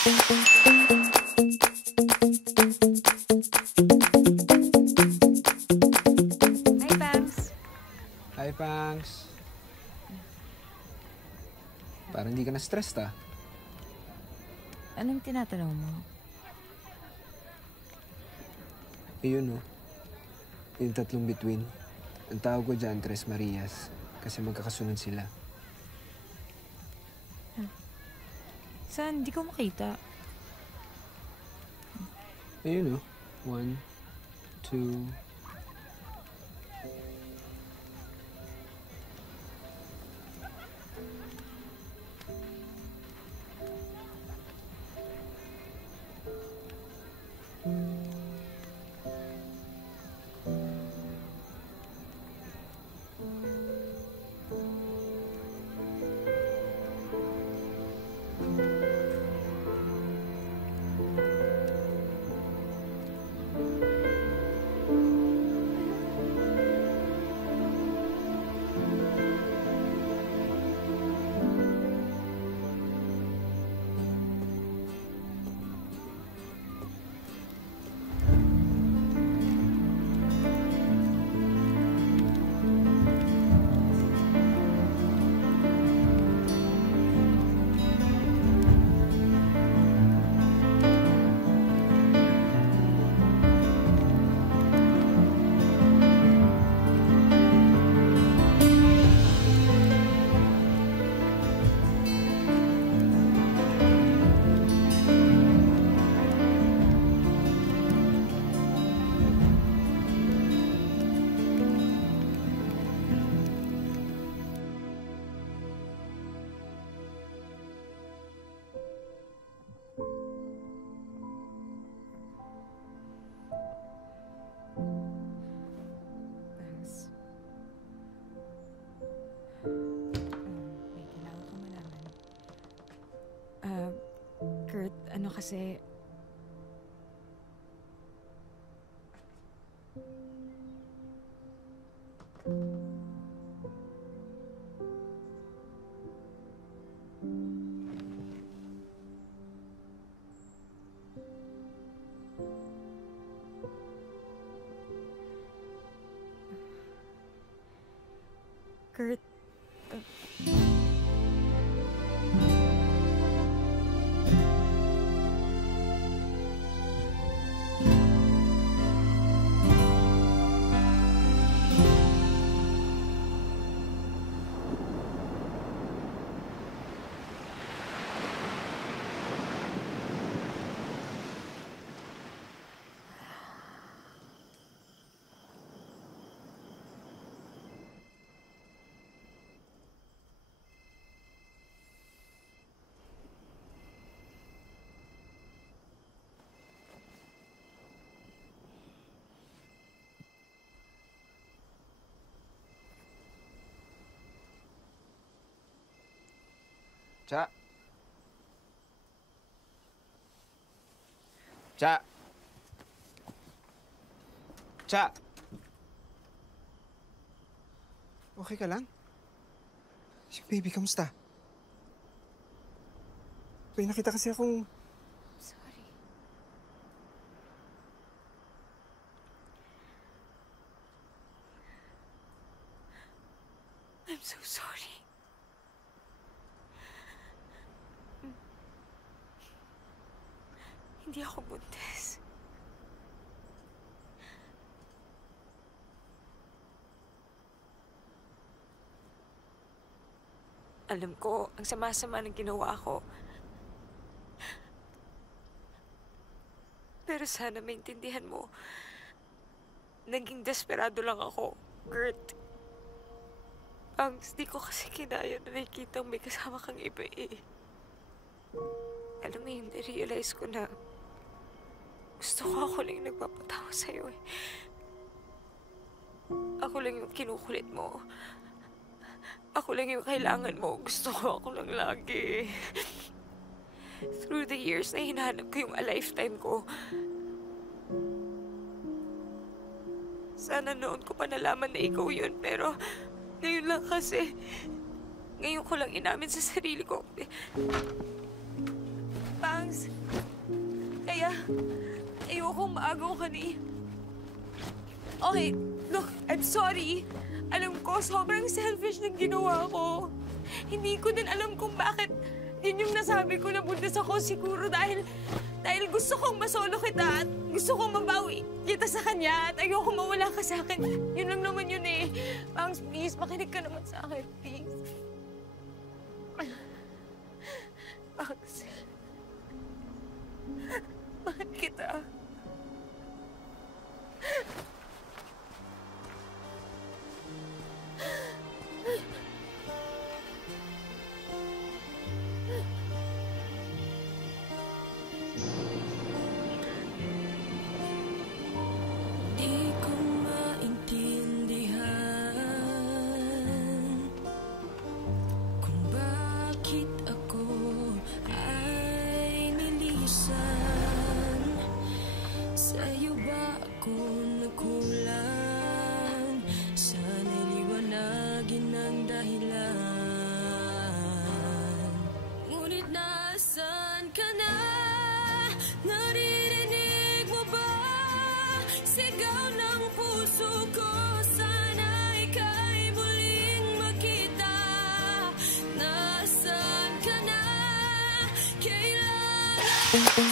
Hi, Pangs. Hi, Pangs. Parang hindi ka na-stressed, ah. Anong tinatanong mo? Ayun, no? Yung tatlong bituin. Ang tawag ko dyan, Tres Marias. Kasi magkakasunod sila. Saan? Di ko makita. Ayun, no? 1, 2... Pangs. May kailangan ko malaman. Kurt, ano kasi... Kurt, Cha! Cha! Cha! Okay ka lang? Si baby, kamusta? May nakita kasi akong... sorry. I'm so sorry. Hindi ako buntis. Alam ko, ang sama-sama ng ginawa ko. Pero sana maintindihan mo, naging desperado lang ako, Kurt. Di ko kasi kinaya na nakikita may kasama kang iba eh. Alam mo yun, na-realize ko na gusto ko ako lang yung nagpapatawa sa'yo eh. Ako lang yung kinukulit mo. Ako lang yung kailangan mo. Gusto ko ako lang lagi. Through the years na hinahanap ko yung a lifetime ko. Sana noon ko pa nalaman na ikaw yun, pero ngayon lang kasi, ngayon ko lang inamin sa sarili ko. Pangs! feelings. Kaya, ayokong maagaw ka ni... Okay, look, I'm sorry. Alam ko, sobrang selfish ng ginawa ko. Hindi ko din alam kung bakit yun yung nasabi ko na buntis ako. Siguro dahil gusto kong masolo kita at gusto kong mabawi kita sa kanya at ayoko mawala ka sa akin. Yun lang naman yun eh. Pangs, please, makinig ka naman sa akin, please. Pangs, mahal kita. Sa'yo ba ako nagkulang? Sana'y liwanagin ang dahilan. Ngunit nasaan ka na? Naririnig mo ba? Sigaw ng puso ko. Sana ika'y muling makita. Nasaan ka na? Kailangan